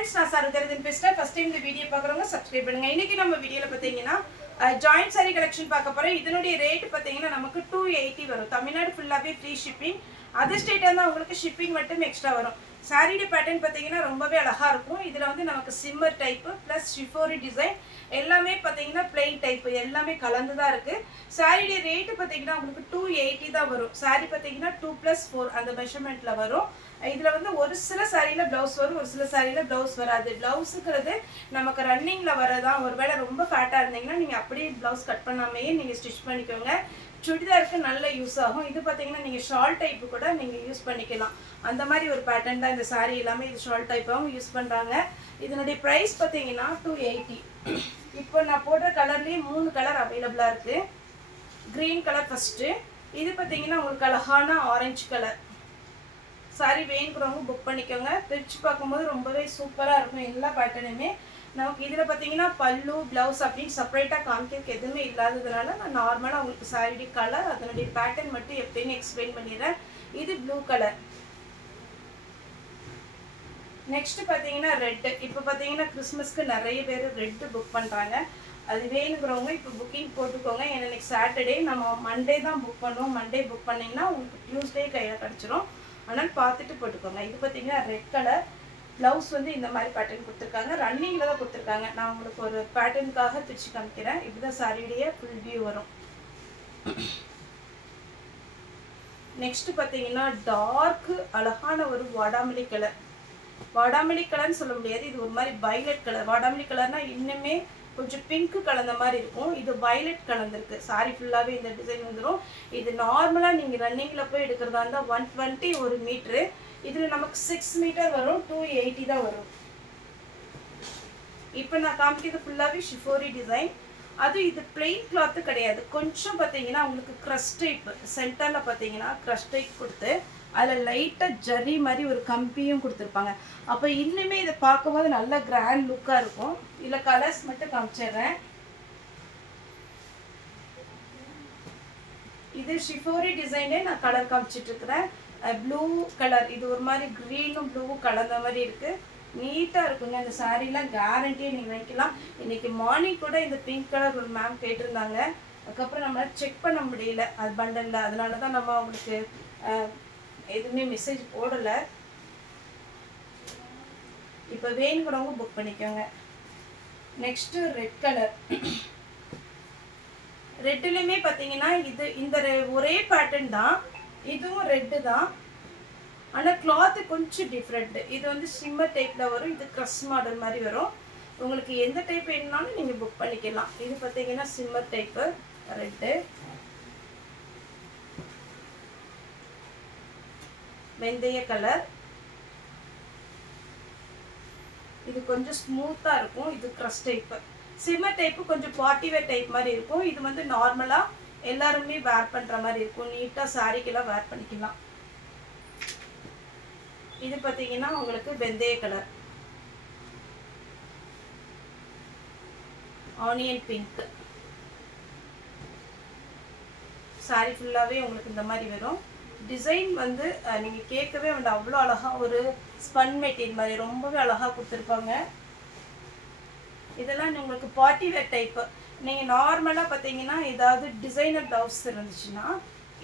friends, நான் சரோஜரதன் பேசுறேன். First time இந்த வீடியோ பார்க்குறவங்க சப்ஸ்கிரைப் பண்ணுங்க. இன்னைக்கு நம்ம வீடியோல பார்த்தீங்கன்னா ஜாயிண்ட் saree கலெக்ஷன் பார்க்க போறோம். இதனுடைய ரேட் பார்த்தீங்கன்னா நமக்கு 280 வரும். தமிழ்நாடு ஃபுல்லாவே ஃப்ரீ ஷிப்பிங். அதர் ஸ்டேட்டா இருந்தா உங்களுக்கு ஷிப்பிங் மட்டும் எக்ஸ்ட்ரா வரும். சாரியோட பேட்டர்ன் பார்த்தீங்கன்னா ரொம்பவே அழகா இருக்கும். இதுல வந்து நமக்கு சிம்மர் டைப் பிளஸ் ஷிஃபோரி டிசைன் எல்லாமே பார்த்தீங்கன்னா பிளெயின் டைப் எல்லாமே கலந்து தான் இருக்கு. சாரியோட ரேட் பார்த்தீங்கன்னா உங்களுக்கு 280 தான் வரும். சாரி பார்த்தீங்கன்னா 2+4 அந்த மெஷர்மெண்ட்ல வரும். இதுல வந்து ஒரு சில சாரியில பிளவுஸ் வரும், ஒரு சில சாரியில பிளவுஸ் வராது. பிளவுஸுங்கிறது நமக்கு ரன்னிங்ல வரதான். ஒருவேளை ரொம்ப ஃபேட்டா இருந்தீங்கன்னா நீங்க அப்படியே பிளவுஸ் கட் பண்ணாமையே நீங்க ஸ்டிச் பண்ணிக்கோங்க. சுடிதாருக்கு நல்ல யூஸ் ஆகும். இது பார்த்தீங்கன்னா நீங்க ஷால் டைப் கூட நீங்க யூஸ் பண்ணிக்கலாம். அந்த மாதிரி ஒரு பேட்டர்ன் தான் இந்த சாரி எல்லாமே. இது ஷால் டைப்பாகவும் யூஸ் பண்றாங்க. இதனுடைய பிரைஸ் பார்த்தீங்கன்னா 280. இப்போ நான் போடுற கலர்லயே 3 கலர் அவைலபிளா இருக்கு. Green colour first. இது பார்த்தீங்கன்னா உங்களுக்கு அழகான ஆரஞ்சு கலர். சாரி வேணுங்கிறவங்க புக் பண்ணிக்கோங்க. பிரிச்சு பார்க்கும்போது ரொம்பவே சூப்பரா இருக்கும் எல்லா பேட்டர்னுமே. நமக்கு இதுல பாத்தீங்கன்னா பல்லு பிளவுஸ் அப்படின்னு செப்பரேட்டா காமிக்கிறதுக்கு எதுவுமே இல்லாததுனால நான் நார்மலா உங்களுக்கு சாரியோட கலர் அதனுடைய பேட்டர்ன் மட்டும் எப்பயுமே எக்ஸ்பிளைன் பண்ணிடுறேன். இது ப்ளூ கலர். நெக்ஸ்ட் பாத்தீங்கன்னா ரெட். இப்போ பாத்தீங்கன்னா கிறிஸ்மஸ்க்கு நிறைய பேர் ரெட் புக் பண்றாங்க. அது வேணுங்கிறவங்க இப்போ புக்கிங் போட்டுக்கோங்க. ஏன்னா இன்னைக்கு சாட்டர்டே, நம்ம மண்டே தான் புக் பண்ணுவோம். மண்டே புக் பண்ணீங்கன்னா உங்களுக்கு டியூஸ்டே கையில கிடைச்சிரும். ஆனால் பார்த்துட்டு போட்டுக்கோங்க. இது பார்த்தீங்கன்னா ரெட் கலர். பிளவுஸ் வந்து இந்த மாதிரி பேட்டர்ன் கொடுத்துருக்காங்க. ரன்னிங்ல தான் கொடுத்துருக்காங்க. நான் உங்களுக்கு ஒரு பேட்டர்னுக்காக பிரிச்சு காமிக்கிறேன். இப்படிதான் சாரியுடைய ஃபுல் வியூ வரும். நெக்ஸ்ட் பார்த்தீங்கன்னா டார்க் அழகான ஒரு வாடாமல்லி கலர். வாடாமல்லி கலர்னு சொல்ல முடியாது, இது ஒரு மாதிரி வயலட் கலர். வாடாமல்லி கலர்னா இன்னுமே கொஞ்சம் பிங்க் கலந்த மாதிரி இருக்கும். இது வயலட் கலந்துருக்கு. சாரி ஃபுல்லாவே இந்த டிசைன் வந்துடும். இது நார்மலா நீங்க ரன்னிங்ல போய் எடுக்கிறதா இருந்தா 120 ஒரு மீட்டரு. இதுல நமக்கு 6 மீட்டர் வரும். 280 தான் வரும். இப்போ நான் காமிக்கிறது ஃபுல்லாவே ஷிஃபோரி டிசைன். அது இது பிளெயின் கிளாத் கிடையாது. கொஞ்சம் பார்த்தீங்கன்னா உங்களுக்கு கிரஷ் டைப் சென்டர்ல பார்த்தீங்கன்னா கிரஷ் டைப் கொடுத்து அதில் லைட்டாக ஜரி மாதிரி ஒரு கம்பியும் கொடுத்துருப்பாங்க. அப்போ இன்னுமே இதை பார்க்கும்போது நல்ல கிராண்ட் லுக்காக இருக்கும். இதில் கலர்ஸ் மட்டும் காமிச்சிடுறேன். இது ஷிஃபோரி டிசைனே நான் கலர் காமிச்சிட்டு இருக்கிறேன். Blue colour. இது ஒரு மாதிரி க்ரீனும் ப்ளூவும் கலந்த மாதிரி இருக்கு. நீட்டாக இருக்குங்க இந்த சாரீலாம். கேரண்டியே நீங்கள் வைக்கலாம். இன்னைக்கு மார்னிங் கூட இந்த பிங்க் கலர் ஒரு மேம் கேட்டிருந்தாங்க. அதுக்கப்புறம் நம்மளால செக் பண்ண முடியல அது பண்டலில். அதனால தான் நம்ம அவங்களுக்கு எதுவுமே மெசேஜ் போடலை. இப்போ வேணுங்கிறவங்க புக் பண்ணிக்கோங்க. Next red colour. ரெட்லயுமே பார்த்தீங்கன்னா இது இந்த ஒரே பேட்டர்ன் தான். இதுவும் ரெட்டு தான். ஆனால் கிளாத் கொஞ்சம் டிஃப்ரெண்ட். இது வந்து சிம்மர் டைப்ல வரும். இது கிரஷ் மாடல் மாதிரி வரும். உங்களுக்கு எந்த டைப் வேணும்னாலும் நீங்க புக் பண்ணிக்கலாம். இது பார்த்தீங்கன்னா சிம்மர் டைப்பு ரெட்டு. வெந்தய கலர். இது கொஞ்சம் ஸ்மூத்தா இருக்கும். இது கிரஷ் டைப். சிம்மர் டைப்பு கொஞ்சம் பார்ட்டி வேர் டைப் மாதிரி இருக்கும். இது வந்து நார்மலா எல்லாருமே வேர் பண்ற மாதிரி இருக்கும். நீட்டா சாரிக்கெல்லாம் வேர் பண்ணிக்கலாம். இது பாத்தீங்கன்னா உங்களுக்கு வெந்தய கலர். Onion pink. சாரி ஃபுல்லாவே உங்களுக்கு இந்த மாதிரி வரும். டிசைன் வந்து நீங்க கேட்கவே வேண்டாம், அவ்வளோ அழகா ஒரு ஸ்பன் மெட்டீரியல் மாதிரி ரொம்பவே அழகா கொடுத்துருப்பாங்க. இதெல்லாம் உங்களுக்கு பார்ட்டி வேர் டைப். நீங்க நார்மலா பார்த்தீங்கன்னா ஏதாவது டிசைனர் பிளவுஸ் இருந்துச்சுன்னா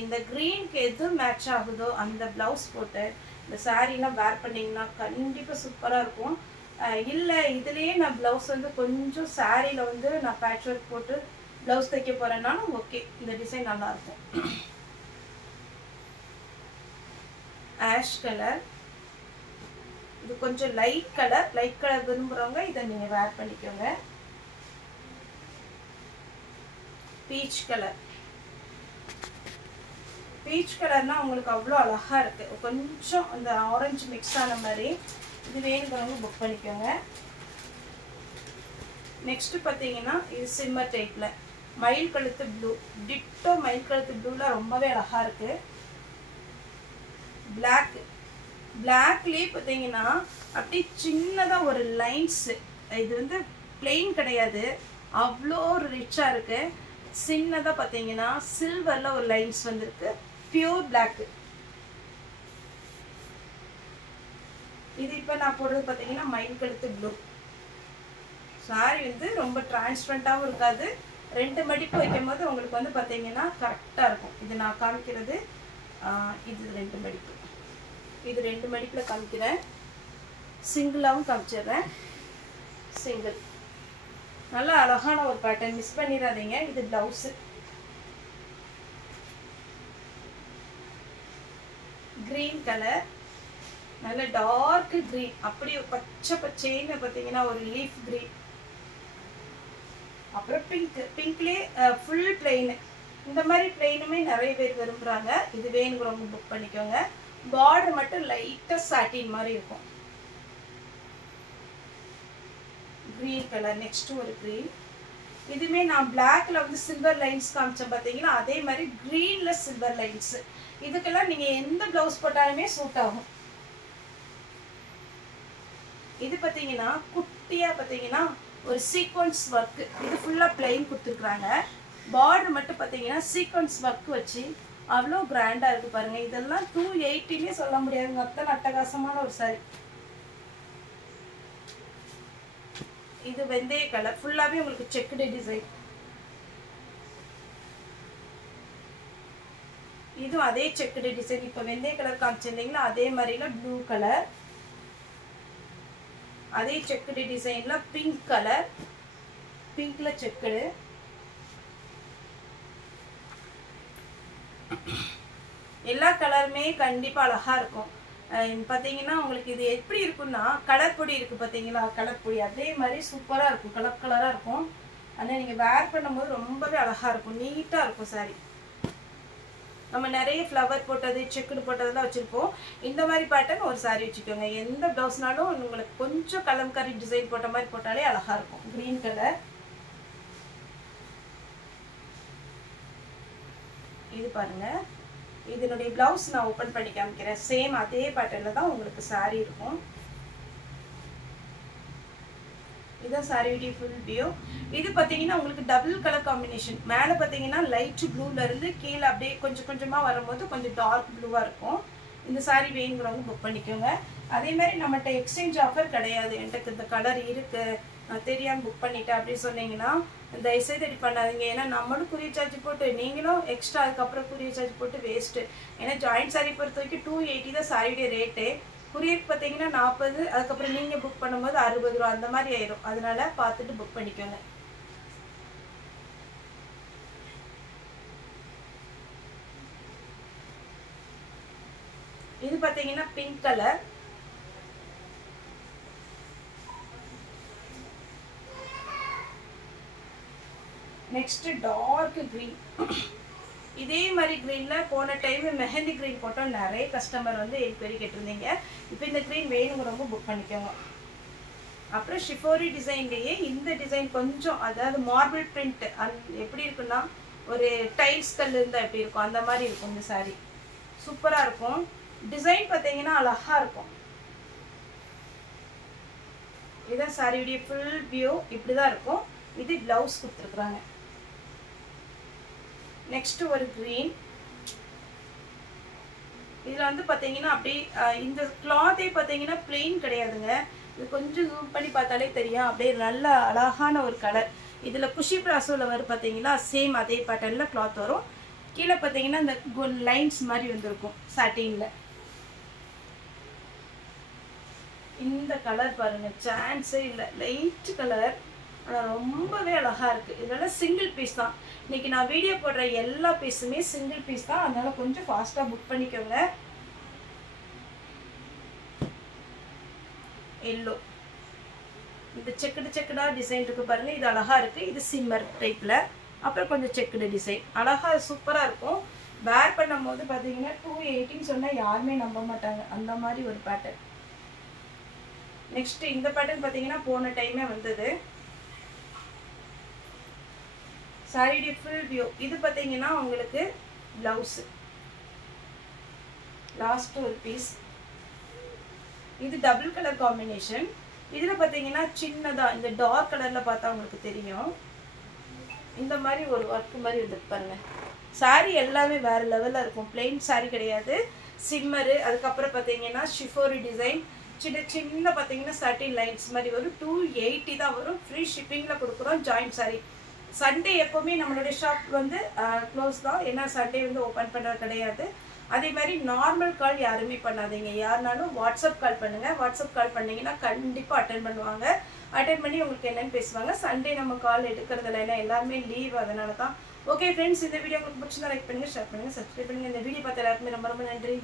இந்த கிரீனுக்கு எது மேட்ச் ஆகுதோ அந்த பிளவுஸ் போட்டு இந்த சாரீலாம் வேர் பண்ணிங்கன்னா கண்டிப்பாக சூப்பராக இருக்கும். இல்லை இதுலேயே நான் பிளவுஸ் வந்து கொஞ்சம் சாரியில் வந்து நான் பேட்ச் ஒர்க் போட்டு பிளவுஸ் தைக்க போகிறேன்னாலும் ஓகே, இந்த டிசைன் நல்லாயிருக்கும். Ash colour. இது கொஞ்சம் லைட் கலர். லைட் கலர் விரும்புகிறவங்க இதை நீங்கள் வேர் பண்ணிக்கோங்க. Peach colour. பீச் கலர்னா உங்களுக்கு அவ்வளோ அழகா இருக்கு. கொஞ்சம் அந்த ஆரஞ்சு மிக்ஸ் ஆன மாதிரி. இது வேணுங்கிறவங்க புக் பண்ணிக்கோங்க. நெக்ஸ்ட் பார்த்தீங்கன்னா இது சிம்மர் டைப்ல மயில் கழுத்து ப்ளூ. டிட்டோ மயில் கழுத்து ப்ளூல ரொம்பவே அழகா இருக்கு. பிளாக். பிளாக்லேயே பார்த்தீங்கன்னா அப்படி சின்னதாக ஒரு லைன்ஸ். இது வந்து பிளெயின் கிடையாது, அவ்வளோ ரிச்சாக இருக்கு. சின்னதாக பார்த்தீங்கன்னா சில்வரில் ஒரு லைன்ஸ் வந்திருக்கு. Pure black. இது இப்போ நான் போடுறது பார்த்தீங்கன்னா மயில் கழுத்து ப்ளூ. சாரி வந்து ரொம்ப டிரான்ஸ்பரண்டாகவும் இருக்காது. 2 மடிப்பு வைக்கும் போது உங்களுக்கு வந்து பார்த்தீங்கன்னா கரெக்டாக இருக்கும். இது நான் காமிக்கிறது இது 2 மடிப்பு. இது 2 மடிப்பில் காமிக்கிறேன். சிங்கிளாகவும் காமிச்சிடுறேன். சிங்கிள் நல்லா அழகான ஒரு பேட்டர்ன், மிஸ் பண்ணிடாதீங்க. இது ப்ளவுஸு. க்ரீன் கலர், நல்ல டார்க் க்ரீன், அப்படியே பச்சை பச்சைன்னு பார்த்தீங்கன்னா ஒரு லீஃப் க்ரீன். அப்புறம் பிங்க், பிங்க்லேயே ஃபுல் பிளெயின். இந்த மாதிரி பிளெயினுமே நிறைய பேர் விரும்புகிறாங்க. இது வேணுங்கிறவங்க புக் பண்ணிக்கோங்க. பார்டர் மட்டும் லைட்டாக சாட்டின் மாதிரி இருக்கும். Green colour. நெக்ஸ்ட் ஒரு க்ரீன். இதுவுமே நான் பிளாக்ல வந்து சில்வர் லைன்ஸ் காமிச்சேன் பார்த்தீங்கன்னா, அதே மாதிரி க்ரீன்ல சில்வர் லைன்ஸ். இதுக்கெல்லாம் நீங்கள் எந்த ப்ளவுஸ் போட்டாலுமே சூட் ஆகும். இது பார்த்தீங்கன்னா குட்டியாக பார்த்தீங்கன்னா ஒரு சீக்வன்ஸ் ஒர்க்கு. இது ஃபுல்லாக பிளெயின் கொடுத்துருக்குறாங்க. பார்டர் மட்டும் பார்த்தீங்கன்னா சீக்வன்ஸ் ஒர்க் வச்சு அவ்வளோ கிராண்டாக இருக்குது பாருங்கள். இதெல்லாம் 280லே சொல்ல முடியாதுங்க. அத்தனை அட்டகாசமான ஒரு சாரி. இது வெந்தய கலர், ஃபுல்லாகவே உங்களுக்கு செக்குடு டிசைன். இதுவும் அதே செக்குடு டிசைன். இப்போ வெந்தய கலர் காமிச்சிருந்தீங்களா, அதே மாதிரில ப்ளூ கலர், அதே செக்குடு டிசைன்ல பிங்க் கலர், பிங்க்ல செக்குடு. எல்லா கலருமே கண்டிப்பா அழகா இருக்கும். பார்த்தீங்கன்னா உங்களுக்கு இது எப்படி இருக்குன்னா, கலர் பொடி இருக்கு பார்த்தீங்களா, கலர் பொடி அதே மாதிரி சூப்பராக இருக்கும். கலர் கலராக இருக்கும். ஆனால் நீங்கள் வேர் பண்ணும்போது ரொம்பவே அழகாக இருக்கும், நீட்டாக இருக்கும் சாரி. நம்ம நிறைய ஃப்ளவர் போட்டது செக்குடு போட்டதெல்லாம் வச்சுருப்போம். இந்த மாதிரி பேட்டர்ன் ஒரு சாரி வச்சுக்கோங்க. எந்த ப்ளவுஸ்னாலும் உங்களுக்கு கொஞ்சம் கலம்காரி டிசைன் போட்ட மாதிரி போட்டாலே அழகாக இருக்கும். Green colour. இது பாருங்கள், இதனுடைய பிளவுஸ் நான் ஓப்பன் பண்ணி காமிக்கிறேன். சேம் அதே பேட்டர்ல தான் உங்களுக்கு சாரி இருக்கும். இதுதான் சாரியுடைய ஃபுல் வியூ. இது பார்த்தீங்கன்னா உங்களுக்கு டபுள் கலர் காம்பினேஷன். மேலே பார்த்தீங்கன்னா லைட் ப்ளூல இருந்து கீழே அப்படியே கொஞ்சம் கொஞ்சமாக வரும்போது கொஞ்சம் டார்க் ப்ளூவாக இருக்கும். இந்த சாரி வேணுங்கிறவங்க புக் பண்ணிக்கோங்க. அதே மாதிரி நம்மகிட்ட எக்ஸ்சேஞ்ச் ஆஃபர் கிடையாது. எனக்கு இந்த கலர் இருக்கு நான் தெரியாமல் புக் பண்ணிட்டேன் அப்படின்னு சொன்னீங்கன்னா தயவுசெய்து ரெடி பண்ணாதீங்க. ஏன்னா நம்மளும் குரியர் சார்ஜ் போட்டு நீங்களும் எக்ஸ்ட்ரா அதுக்கப்புறம் குரியர் சார்ஜ் போட்டு வேஸ்ட்டு. ஏன்னா ஜாயிண்ட் சாரி பொறுத்த வரைக்கும் 280 தான் சாரியுடைய ரேட்டு. குரியருக்கு பார்த்தீங்கன்னா 40, அதுக்கப்புறம் நீங்கள் புக் பண்ணும்போது 60 ரூபா அந்த மாதிரி ஆயிரும். அதனால பார்த்துட்டு புக் பண்ணிக்கோங்க. இது பார்த்தீங்கன்னா pink colour. Next dark green. இதே மாதிரி கிரீனில் போன டைம் மெஹந்தி கிரீன் போட்டோம். நிறைய கஸ்டமர் வந்து என்கொயரி கேட்டிருந்தீங்க. இப்போ இந்த கிரீன் வேணுங்கிறவங்க புக் பண்ணிக்கோங்க. அப்புறம் ஷிஃபோரி டிசைன்லேயே இந்த டிசைன் கொஞ்சம், அதாவது மார்பிள் பிரிண்ட் எப்படி இருக்குன்னா ஒரு டைல்ஸ் கல் இருந்தால் எப்படி இருக்கும் அந்த மாதிரி இருக்கும். இந்த சாரி சூப்பராக இருக்கும். டிசைன் பார்த்தீங்கன்னா அழகாக இருக்கும். இதுதான் சாரியுடைய ஃபுல் வியூ. இப்படி தான் இருக்கும். இது பிளவுஸ் கொடுத்துருக்குறாங்க. நெக்ஸ்ட் ஒரு கிரீன். இதில் வந்து பார்த்தீங்கன்னா அப்படி இந்த கிளாத்தே பார்த்தீங்கன்னா பிளெயின் கிடையாதுங்க. இது கொஞ்சம் ஜூம் பண்ணி பார்த்தாலே தெரியும். அப்படியே நல்ல அழகான ஒரு கலர். இதில் குஷி பிராசோவில் வரும் பார்த்தீங்களா, சேம் அதே பேட்டர்னில் கிளாத் வரும். கீழே பார்த்தீங்கன்னா இந்த லைன்ஸ் மாதிரி வந்துருக்கும் சாட்டினில். இந்த கலர் பாருங்கள், சான்ஸே இல்லை. லைட் கலர், ஆனால் ரொம்பவே அழகாக இருக்குது. இதெல்லாம் சிங்கிள் பீஸ் தான். இன்றைக்கி நான் வீடியோ போடுற எல்லா பீஸுமே சிங்கிள் பீஸ் தான். அதனால் கொஞ்சம் ஃபாஸ்ட்டாக புக் பண்ணிக்கோங்க. எல்லோ, இந்த செக்குடு செக்குடாக டிசைன் இருக்குது பாருங்கள். இது அழகாக இருக்குது. இது சிம்மர் டைப்பில், அப்புறம் கொஞ்சம் செக்குடு டிசைன் அழகாக சூப்பராக இருக்கும். வேர் பண்ணும் போது பார்த்தீங்கன்னா 280 சொன்னால் யாருமே நம்ப மாட்டாங்க. அந்த மாதிரி ஒரு பேட்டர்ன். நெக்ஸ்ட் இந்த பேட்டர்ன் பார்த்தீங்கன்னா போன டைமே வந்தது. சாரியுடைய ஃபுல் வியூ. இது பார்த்தீங்கன்னா உங்களுக்கு பிளவுஸு. லாஸ்ட் ஒரு பீஸ். இது டபுள் கலர் காம்பினேஷன். இதில் பார்த்தீங்கன்னா சின்னதாக இந்த டார்க் கலரில் பார்த்தா உங்களுக்கு தெரியும். இந்த மாதிரி ஒரு ஒர்க் மாதிரி வந்துருக்கு பாருங்க. சாரி எல்லாமே வேறு லெவலில் இருக்கும். பிளெயின் சாரி கிடையாது. சிம்மரு, அதுக்கப்புறம் பார்த்தீங்கன்னா ஷிஃபோரி டிசைன், சின்ன சின்ன பார்த்தீங்கன்னா 13 லைன்ஸ் மாதிரி வரும். 280 தான் வரும். ஃப்ரீ ஷிப்பிங்கில் கொடுக்குறோம். Joint sorry. சண்டே எப்போவுமே நம்மளுடைய ஷாப் வந்து க்ளோஸ் தான். ஏன்னா சண்டே வந்து ஓப்பன் பண்ணுறது கிடையாது. அதே மாதிரி நார்மல் கால் யாருமே பண்ணாதீங்க. யாருனாலும் வாட்ஸ்அப் கால் பண்ணுங்கள். வாட்ஸ்அப் கால் பண்ணிங்கன்னா கண்டிப்பாக அட்டன் பண்ணுவாங்க. அட்டன் பண்ணி உங்களுக்கு என்னென்னு பேசுவாங்க. சண்டே நம்ம கால் எடுக்கிறதுல ஏன்னா எல்லாருமே லீவ், அதனால தான். ஓகே ஃப்ரெண்ட்ஸ், இந்த வீடியோ உங்களுக்கு பிடிச்சிருந்தா லைக் பண்ணுங்கள், ஷேர் பண்ணுங்கள், சப்ஸ்கிரைப் பண்ணுங்கள். இந்த வீடியோ பார்த்து எல்லாருக்குமே ரொம்ப ரொம்ப நன்றி.